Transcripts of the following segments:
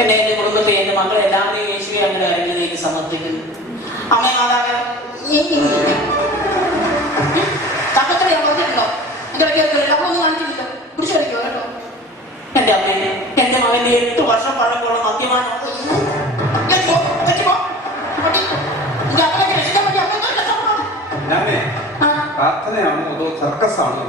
എന്നെ എന്റെ കുടുംബത്തെ എന്റെ മക്കളെ എല്ലാവരെയും യേശുവെ അങ്ങനെ അരങ്ങിലേക്ക് സമർപ്പിക്കുന്നു. അമ്മ മാതാവ് തപ്പത്രയോ പറഞ്ഞിട്ടുണ്ടോ? എന്റെ ഒന്നും കാണിച്ചില്ലല്ലോ. കുടിച്ചു കളിക്കോ കേട്ടോ. എന്റെ അമ്മയെ എന്റെ മകന്റെ 8 വർഷം പഴക്കമുള്ള മദ്യമാണ്. പ്രാർത്ഥനയാണോ അതോ സർക്കസാണോ?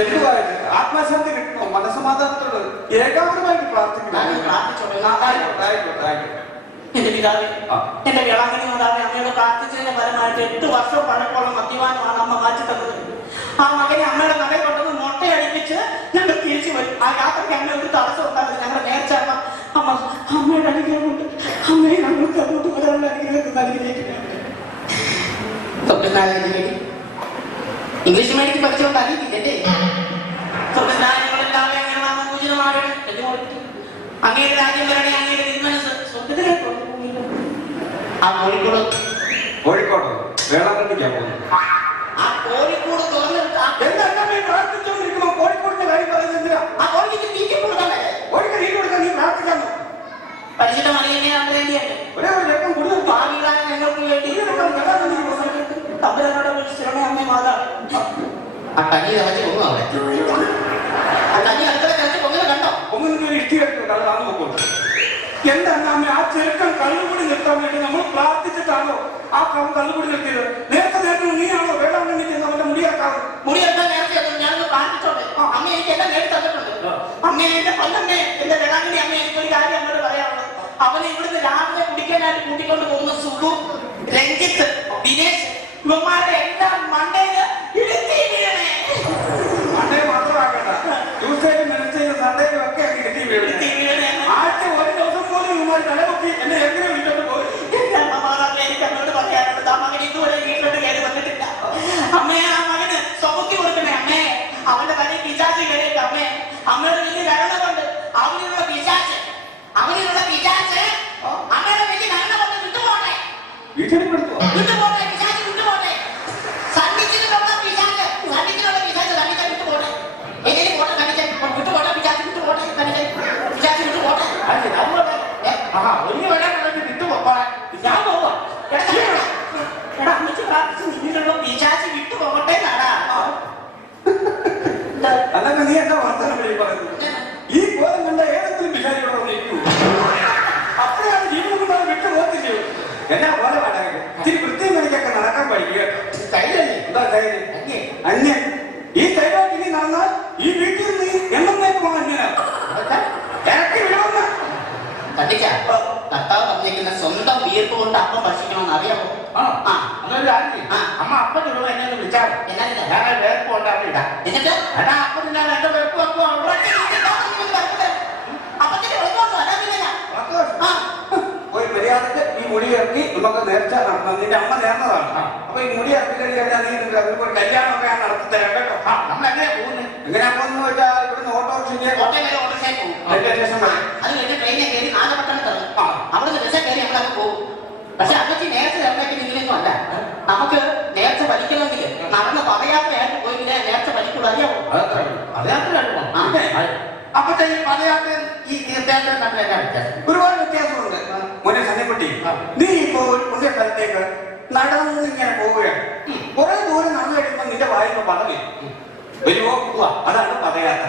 എന്തുവായത്? ആത്മശാന്തി കിട്ടണോ? മനസ്സമാധാനത്തോട് ഏകാഗ്രമായിട്ട് പ്രാർത്ഥിക്കണം. എന്റെ പിതാവേ, എന്റെ വേളാങ്കണ്ണി മാതാവേ, അമ്മയുടെ പ്രാർത്ഥിച്ചതിന്റെ ഫലമായിട്ട് 8 വർഷം പഴക്കമുള്ള മദ്യപാനമാണ് അമ്മ മാറ്റി തന്നത്. ആ മകനെ അമ്മയുടെ നടയിൽ കൊണ്ടത് മൊട്ടയടിപ്പിച്ച് ഞങ്ങൾ തിരിച്ചു വരും. ആ യാത്രയ്ക്ക് അമ്മ ഒരു തടസ്സം ഉണ്ടാകുന്നത് ഞങ്ങളുടെ നേർച്ച അമ്മ അമ്മയുടെ അനുഗ്രഹമുണ്ട്. അമ്മയെ ഞങ്ങൾക്ക് അങ്ങോട്ട് വരാനുള്ള അനുഗ്രഹം അനുഗ്രഹിക്കുന്നു. ഇംഗ്ലീഷ് മീഡിയത്തിൽ പഠിച്ചുകൊണ്ട് അറിയില്ലേ? അങ്ങയുടെ രാജ്യം വരണേ, അങ്ങയുടെ തിരുമനസ് സ്വർഗ്ഗത്തിലേക്ക്. ആ കോഴിക്കോട് വേളാങ്കണ്ണിക്കാൻ പോകുന്നത്. ആ കോഴിക്കോട് പ്രാർത്ഥിച്ചോണ്ടിരിക്കുമ്പോ കോഴിക്കോടിന്റെ കാര്യം പറയുന്നത് ആ കോഴിക്ക് തീറ്റി കൊടുക്കാൻ നീ പ്രാർത്ഥിക്കാമോ? പരിശുദ്ധ മറിയമ്മേ നമുക്ക് വേണ്ടിയാണ്. ഒരേ ഒരു രക്തം കൂടുതൽ ഭാവികളായ ഞങ്ങൾക്ക് വേണ്ടി തമ്പുരാനോട് വിളിച്ചിരണേ അമ്മേ മാതാവ്. ആ കഞ്ഞി തിളച്ച് പൊങ്ങും അവിടെ. ആ കഞ്ഞി അടുക്കള തിളച്ച് പൊങ്ങനെ കണ്ടോ? പൊങ്ങുന്ന ഇഷ്ടി എടുത്തിട്ട് അത് കാണുമ്പോ പോകും. എന്താണ് അമ്മ ആ ചെറുക്കൻ കള്ളുകൂടി നിർത്താൻ വേണ്ടി നമ്മൾ പ്രാർത്ഥിച്ചിട്ടാണോ ആ കള്ളുകൂടി നിർത്തിയത്? നേരത്തെ നീയാണോ വേളാങ്കണ്ണിക്ക് അവന്റെ മുടിയാക്കാറ്? മുടിയെടുക്കാൻ നേരത്തെ ഞാനൊന്ന് പ്രാർത്ഥിച്ചോട്ടെ. അമ്മ എനിക്ക് എല്ലാം നേടി തന്നിട്ടുണ്ട്. അമ്മ എന്റെ കൊല്ലമ്മേ, എന്റെ വേളാങ്കണ്ണി അമ്മ എനിക്കൊരു കാര്യം അമ്മയോട് പറയാനുള്ളത്. അവനെ ഇവിടുന്ന് രാവിലെ കുടിക്കാനായിട്ട് കൂട്ടിക്കൊണ്ട് പോകുന്ന സുഖു, രഞ്ജിത്ത്, ദിനേശ് ഇവന്മാരുടെ എല്ലാം മണ്ടയില് ഇടുത്തി വീഴണേ. മണ്ടേ മാത്രമാകണ്ട, ട്യൂസ്ഡേയും വെനസ്ഡേയും സൺഡേയും ഒക്കെ ഇടുത്തി വീഴണേ. ആഴ്ച ഒരു ദിവസം പോലും ഇവന്മാർ തലപൊക്കി എന്നെ എങ്ങനെ വിളിച്ചോണ്ട് പോകും? എനിക്ക് എന്നോട് പറയാനുള്ളത്, ആ മകൻ ഇതുവരെ വീട്ടിലോട്ട് കയറി വന്നിട്ടില്ല. അമ്മയെ ആ മകന് സ്വമുക്കി കൊടുക്കണേ അമ്മേ. അവന്റെ തലയിൽ പിശാച് കയറിയിട്ട് അമ്മേ, അമ്മയുടെ വലിയ കരുണ കൊണ്ട് അവനിലുള്ള പിശാച് അമ്മയുടെ വലിയ കരുണ കൊണ്ട് വിട്ടുപോട്ടെ. വിട്ടുപോട്ടെ പിശാച്, വിട്ടുപോട്ടെ. സന്നിധിയിലുള്ള പിശാച് സന്നിധിക്കാൻ വിട്ടുപോട്ടെ. എങ്ങനെ പോട്ടെ സന്നിധിക്കാൻ വിട്ടുപോട്ടെ. പിശാച് വിട്ടുപോട്ടെ. പിശാച് വിട്ടുപോട്ടെ. ഒരു വേണമെങ്കിൽ വിട്ടുപോകാൻ ഞാൻ പോവാ. എടാ അമ്മച്ചി പ്രാർത്ഥിച്ച് നിന്നിട്ടുള്ള പിശാച് വിട്ടുപോകട്ടെ എന്നാടാ. അതൊക്കെ നീ എന്താ വർത്തമാനം പറയുന്നത്? ഈ ബോധം കണ്ട ഏതെങ്കിലും വിചാരികളോ ഇരിക്കൂ. അപ്പോഴാണ് ജീവിതം വിട്ടു പോകത്തില്ലയോ? എന്നാ പോലെ വേണ്ട ഇത്തിരി വൃത്തിയും എനിക്കൊക്കെ നടക്കാൻ പഠിക്കുക. എന്താ ധൈര്യം? അന്യൻ ഈ ധൈര്യമായിട്ട് ഇനി നടന്നാൽ ഈ വീട്ടിൽ നീ എന്നേക്ക് പോകാൻ ഇറക്കി വിടുമെന്ന് കർത്താവ് പറഞ്ഞിരിക്കുന്ന സ്വന്തം വീർപ്പ് കൊണ്ട് അപ്പം ഭക്ഷിക്കണമെന്ന് അറിയാമോ? അമ്മ അപ്പം ചുടുമ്പോ എന്നെ ഒന്ന് വിളിച്ചാൽ ഞാൻ വേർപ്പ് കൊണ്ട് അവിടെ ഇടാം. എന്നിട്ട് എടാ അപ്പം ഞാൻ എന്റെ വേർപ്പ് വെക്കുവാ. പോയി മര്യാദക്ക് ഈ മുടി ഇറക്കി നമുക്ക് നേർച്ച നടത്തണം. നിന്റെ അമ്മ നേർന്നതാണ്. അപ്പൊ ഈ മുടി ഇറക്കി കഴിഞ്ഞാൽ നീ അതിനൊരു കല്യാണമൊക്കെ ഞാൻ നടത്തി തരാം കേട്ടോ. നമ്മൾ എങ്ങനെയാ പോകുന്നത്? എങ്ങനെയാ പോകുന്നത് വെച്ചാൽ ഇവിടുന്ന് ഓട്ടോറിക്ഷ കോട്ടയം വരെ ഓട്ടോറിക്ഷയിൽ പോകും. അത് കഴിഞ്ഞ് ട്രെയിനിൽ കയറി നാഗപട്ടണത്ത് അവിടുന്ന് ബസ്സേ കയറി നമ്മളങ്ങ് പോകും. പക്ഷെ അമ്മച്ചി നേരത്തെ ഇറങ്ങാക്കി നിങ്ങളൊന്നും അല്ല. നമുക്ക് നേർച്ച വലിക്കണമെങ്കിൽ നടന്ന് പദയാത്രയായിട്ട് പോയില്ലേ നേർച്ച വലിക്കുള്ളൂ. അറിയാമോ? അപ്പത്തെ ഈ പദയാത്രയും ഈ തീർത്ഥയാത്രയും തമ്മിൽ എന്നാ വ്യത്യാസം? ഒരുപാട് വ്യത്യാസമുണ്ട് മോനെ സന്ധ്യപ്പെട്ടി. നീ ഇപ്പോൾ പുതിയ സ്ഥലത്തേക്ക് നടന്നിങ്ങനെ പോവുകയാണ്. കുറെ ദൂരം നടന്നു കഴിയുമ്പോൾ നിന്റെ വായിന്ന് പദം വരുമോ? അതാണ് പദയാത്ര.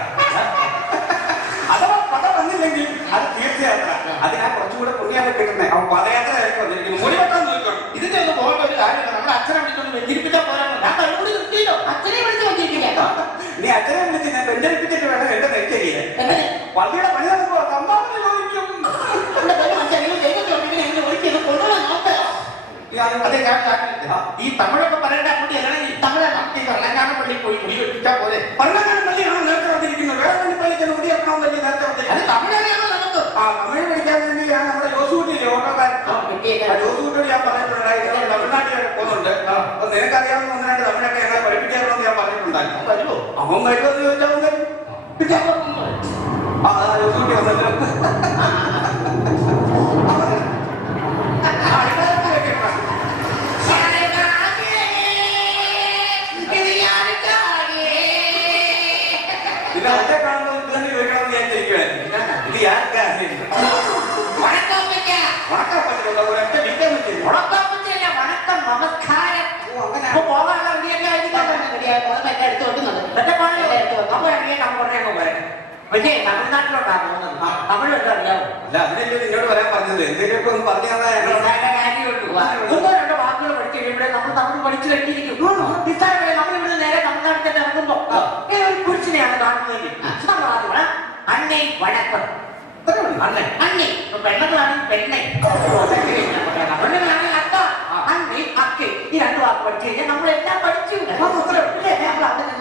അഥവാ പദ വന്നില്ലെങ്കിൽ അത് തീർത്ഥയാത്ര. അതിനാ കുറച്ചുകൂടെ പുണ്യാണ് കിട്ടുന്നത്. അവൻ പദയാത്ര ആയിരിക്കും വന്നിരിക്കുന്നു. മുടി വെട്ടാൻ നോക്കണം. ഇതിന്റെ ഒന്ന് പോകേണ്ട ഒരു കാര്യമില്ല. നമ്മുടെ അച്ഛനെ വിളിച്ചൊന്ന് വെഞ്ചരിപ്പിച്ചാൽ പോരാ. ഞാൻ കണ്ടുകൂടി നിർത്തിയില്ലോ. അച്ഛനെ വിളിച്ച് വെഞ്ചരിപ്പിക്കാം. നീ അച്ഛനെ വിളിച്ച് ഞാൻ വെഞ്ചരിപ്പിച്ചിട്ട് വേണം എന്റെ നെറ്റിയെ. പള്ളിയുടെ പണി നടക്കുമ്പോ സംഭാവന ചോദിക്കും. ഈ തമിഴൊക്കെ പറയേണ്ട അങ്ങോട്ട് ഇറങ്ങി തമിഴാണ്. ഈ വെള്ളക്കാരൻ പള്ളി പോയി മുടി വെപ്പിച്ചാൽ പോലെ. വെള്ളക്കാരൻ പള്ളിയാണ് നേരത്തെ വന്നിരിക്കുന്നത്. വേറെ പള്ളിക്ക് മുടി വെക്കണം വലിയ നേരത്തെ വന്നിരിക്കുന്നത്. അത് തമിഴറിയാമോ നമുക്ക്? ആ തമിഴ് പഠിക്കാൻ വേണ്ടി ഞാൻ നമ്മുടെ ജോസൂട്ടില്ലേ ഓട്ടോക്കാരൻ ജോസൂട്ടോട് ഞാൻ പറഞ്ഞിട്ടുണ്ടായി. തമിഴ്നാട്ടിൽ വരെ പോകുന്നുണ്ട്. അപ്പൊ നിനക്കറിയാവുന്ന ഒന്ന് രണ്ട് തമിഴൊക്കെ ഞങ്ങളെ പഠിപ്പിക്കാറുണ്ടെന്ന് ഞാൻ പറഞ്ഞിട്ടുണ്ടായിരുന്നു. വരുമോ? അവൻ വരുമെന്ന് ചോദിച്ചാൽ അവൻ വരും. പിന്നെ ജോസൂട്ടി വന്നിട്ട് വണക്കപ്പറ്റിലുള്ള ഒരൊറ്റ വിദ്യം വെച്ചില്ല. ഉറപ്പാപ്പത്തില്ല, വണക്കം, നമസ്കാരം. അപ്പൊ പോകാനുള്ള വണ്ടിയൊക്കെ ആയിരിക്കാം എടുത്ത് വെക്കുന്നത്. അപ്പൊ ഇറങ്ങിയ കമ്പറേക്ക് പറയാം. പക്ഷേ തമിഴ്നാട്ടിലോട്ടാ പോകുന്നത്. തമിഴൊക്കെ അറിയാമോ? അല്ല, അതിനല്ലേ നിന്നോട് വരാൻ പറഞ്ഞത്. എന്തെങ്കിലുമൊക്കെ ഒന്ന് പറഞ്ഞാൽ ഒന്നോ രണ്ടോ വാക്കുകൾ പഠിച്ചു കഴിയുമ്പോഴേ നമ്മൾ തമിഴ് പഠിച്ചു കഴിഞ്ഞിരിക്കും. നിസ്സാരമായി നമ്മളിവിടെ നേരെ തമിഴ്നാട്ടിൽ തന്നെ ഇറങ്ങുമ്പോ ഒരു കുരിശിനെയാണ് കാണുന്നത്. അണ്ണേ വണക്കം, അണ്ണേ പെണ്ണുകളാണ് പെണ്ണെ, പെണ്ണുകളാണ് അക്ക, അണ്ണേ അക്കെ. ഈ രണ്ട് വാക്ക് പഠിച്ചു കഴിഞ്ഞാൽ നമ്മളെല്ലാം പഠിച്ചു.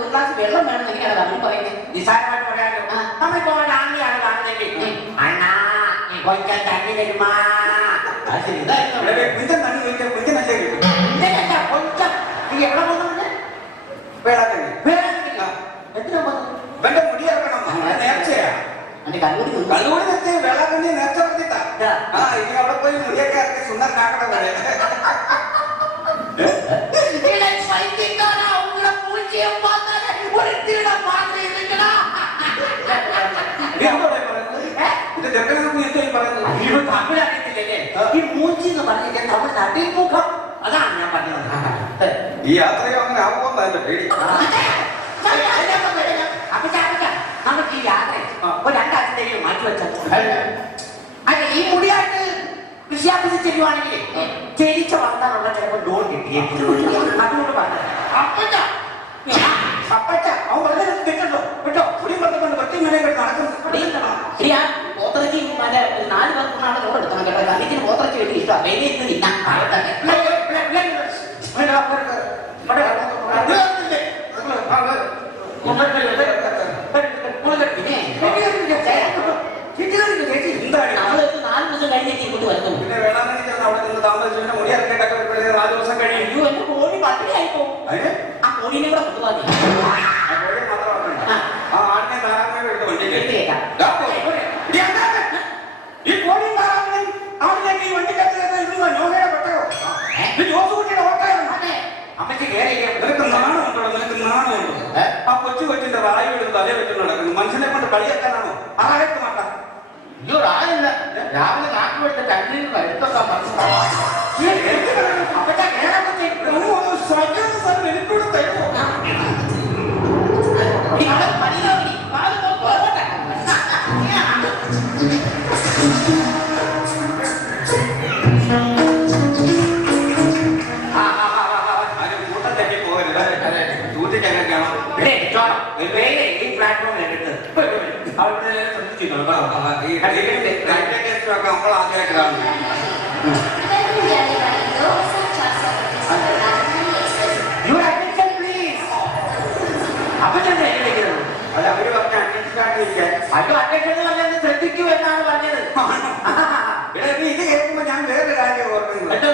ഒരു ഗ്ലാസ് വെള്ളം വേണമെന്ന് എങ്ങനെയാണ് തമിഴ് പറയുന്നത്? നിസ്സാരമായിട്ട് പറയാമല്ലോ. നമ്മളിപ്പോ ആണ്ണിയാണ് കാണുന്നെങ്കിൽ അണ്ണാ കൊഞ്ചം തണ്ണി തരുമാ. കുഞ്ചൻ തണ്ണി ചോദിച്ചാൽ കുഞ്ചൻ നല്ല കിട്ടും. കൊഞ്ചം നീ എവിടെ പോകുന്നുണ്ട്? വേളാങ്കണ്ണി. എന്തിനാ പോകുന്നത്? ഇവന്റെ മുടി ഇറക്കണം, നേർച്ചയാ. എന്റെ കണ്ണൂടി കണ്ണൂടി നിർത്തി വേളാങ്കണ്ണി നേർച്ച പറഞ്ഞിട്ടാ. ഇനി അവിടെ പോയി മുടിയൊക്കെ ഇറക്കി സുന്ദരനാക്കണ പോലെ. ഈ മൂച്ചി എന്ന് പറഞ്ഞിട്ട് തമിഴ്നാട്ടിൽ മുഖം, അതാണ് ഞാൻ പറഞ്ഞത്. ഈ യാത്രയോ അങ്ങനെ ആവുമെന്ന് അതിന്റെ പേടി. നമുക്ക് ഈ യാത്ര ഒരു രണ്ടാഴ്ചത്തേക്ക് മാറ്റി വെച്ചാൽ അല്ല, ഈ മുടിയായിട്ട് കൃഷി ഓഫീസിൽ ചെല്ലുവാണെങ്കിൽ ചെരിച്ച വളർത്താനുള്ള ചിലപ്പോൾ ലോൺ കിട്ടിയേ. അതുകൊണ്ട് പറഞ്ഞത് അപ്പച്ച അവൻ വളരെ കിട്ടണ്ടോ കേട്ടോ. മുടി പറഞ്ഞുകൊണ്ട് ഒറ്റ ഇങ്ങനെ നടക്കുന്നു. പോത്തിറച്ചി 4 പേർക്കൊണ്ടാണ് ലോൺ എടുക്കണം കേട്ടോ. കറിക്കിന് പോത്തിറച്ചി വലിയ ഇഷ്ടമാണ്. വെയിൽ ഇന്ന് തിന്നാം. നമ്മളൊരു 4 ദിവസം കഴിഞ്ഞേക്ക് ഇങ്ങോട്ട് വരുന്നു. പിന്നെ വേളാങ്കണ്ണി ചെന്ന് അവിടെ നിന്ന് താമസിച്ചു മുടി ഇറക്കിയിട്ടൊക്കെ 4 ദിവസം കഴിയും. അയ്യോ, എന്റെ കോഴി പട്ടിണിയായിപ്പോ. ആ കോഴീനെ കൂടെ കൊണ്ടുപോകാൻ ആ ആടിനെ താറാവിനെ എടുത്ത് വണ്ടിക്ക് കേൾക്കാം. ഈ കോഴിയും താറാവിനെയും ആടിലേക്ക് ഈ വണ്ടിക്കകത്ത് ഇരുന്ന നോഹയുടെ പെട്ടയോ? ഇത് ജോസുകുട്ടിയുടെ ഓട്ടയാണ്. അമ്മയ്ക്ക് കയറി നിനക്ക് നാണമുണ്ടോ? നിനക്ക് നാണമുണ്ടോ? ആ കൊച്ചിന്റെ വായു എടുത്ത് തലയെ വെച്ച് നടക്കുന്നു. മനുഷ്യനെ കൊണ്ട് കളിയാക്കാനാണോ? ആരായിട്ട് മാറ്റാം. അയ്യോ, രാവിലെ നാട്ടുപോയിട്ട് കണ്ണിൽ എടുത്തൊക്കെ അപ്പച്ചാ കേരളത്തിൽ എനിക്കൂടെ തരുമോ? കൂട്ടം തെറ്റി പോകരുത്. സൂചിച്ചൊക്കെയാണോ ഈ പ്ലാറ്റ്ഫോമിൽ എടുത്ത് അവിടെ ശ്രദ്ധിച്ചിരുന്നു. നമ്മൾ ആദ്യമായിട്ട് കാണുന്നു. അപ്പച്ചൻ എഴുതിക്കുന്നത് അത് അവര് പറഞ്ഞ അന്വേഷിക്കാണ്ടിരിക്കാൻ. അയ്യോ, അന്വേഷണം പറഞ്ഞത് ശ്രദ്ധിക്കൂ എന്നാണ് പറഞ്ഞത്. ഇത് കേൾക്കുമ്പോ ഞാൻ വേറൊരു കാര്യം ഓർക്കുന്നത്.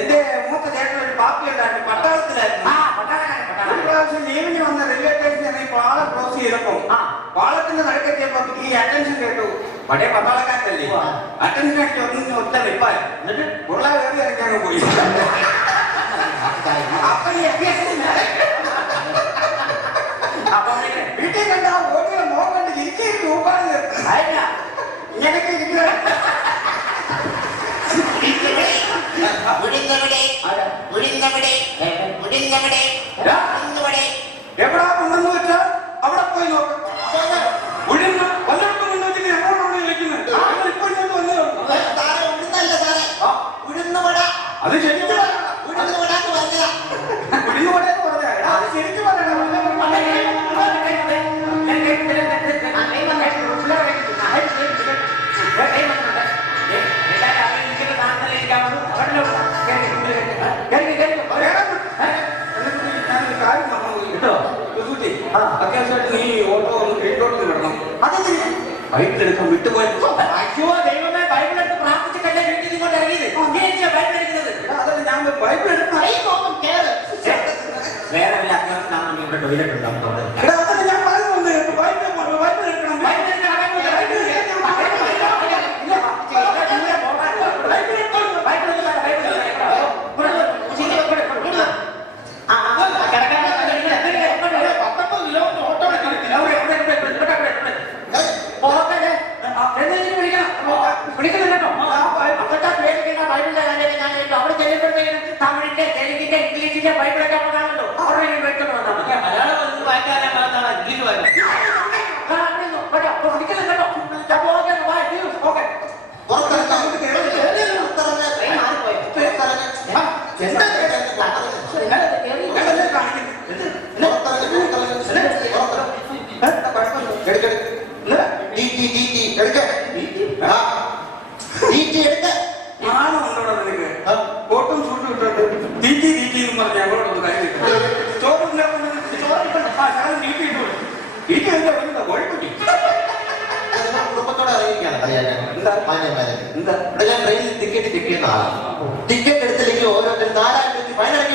എന്റെ മൂത്ത ചേട്ടൻ ഒരു പാപ്പി ഉണ്ടായിരുന്നു, പട്ടാളത്തിലായിരുന്നു. ഒരു പ്രാവശ്യം ലീവിന് വന്ന റെയിൽവേ സ്റ്റേഷനിൽ പാള ക്രോസ് ചെയ്തപ്പോ പാളത്തിന്റെ നടുക്കെത്തിയപ്പോ ഈ അറ്റൻഷൻ കേട്ടു. പഴയ പട്ടാളക്കാരല്ലേ, അറ്റൻഷൻ അടിച്ച് ഒറ്റ നിപ്പായി. എന്നിട്ട് ഉരുള കയറി ഇറക്കാനും പോയി. അപ്പൊ വീട്ടിൽ കണ്ട ഓടിയ മോഹൻ എനിക്ക് രൂപാണ് ഇങ്ങനെയൊക്കെ ഇരിക്കുക. എവിടാ കൊണ്ടെന്ന് വെച്ചാൽ അവിടെ പോയി നോക്കാം. ഉഴുന്ന് വല്ലവർക്കും കൊണ്ട് വെച്ചിട്ട് എങ്ങോട്ടാണ് വിളിക്കുന്നത്? ഇപ്പൊ ഇങ്ങോട്ട് വന്നേ ഉള്ളൂ. അത് ശരിക്കും ഉഴുന്ന് വടയെന്ന് പറഞ്ഞാൽ അത് ശരിക്കും പറയണം. അത്യാവശ്യമായിട്ട് നീ ഓട്ടോ ഒന്ന് വീട്ടിലോട്ട് വിടണം. അതെന്തിന്? ബൈക്കിലെടുക്കാൻ വിട്ടുപോയപ്പോ അയ്യോ ദൈവമേ, ബൈബിളെടുത്ത് പ്രാർത്ഥിച്ചിട്ടല്ലേ വീട്ടിൽ ഇങ്ങോട്ട് ഇറങ്ങിയത്. ബൈബിൾ എടുക്കുന്നത് അതല്ല ഞാൻ ബൈബിൾ എടുക്കണം. വേറെ വല്ല അത്യാവശ്യം ഇവിടെ ടോയ്ലറ്റ് ഉണ്ടാവും. അതല്ല ഞാൻ പറയുന്നത് ബൈബിൾ എടുക്കണം. വിളിക്കുന്നുണ്ടോ? ജീവിക്കാൻ ബൈബിളൊക്കെ കാണുമല്ലോ അവരുടെ വെക്കണം മലയാളം ഒന്ന് വായിക്കാനേ മാത്രമാണ് ഇംഗ്ലീഷ് വായിക്കണം. ആണുണ്ടോ നിനക്ക് കോട്ടും സൂട്ടും ഇട്ടിട്ട് തീറ്റി തീറ്റി എന്ന് പറഞ്ഞ് ഞങ്ങളോടൊന്ന് കാര്യം കുടുംബത്തോടെ അറിയിക്കുകയാണ് മാന്യന്മാരെ. ഇവിടെ ഞാൻ ട്രെയിനിൽ ടിക്കറ്റ് ചെക്ക് ചെയ്യുന്ന ആളാണ്. ടിക്കറ്റ് എടുത്തില്ലെങ്കിൽ ഓരോരുത്തരും 4000 രൂപ ഫൈൻ അടയ്ക്കും.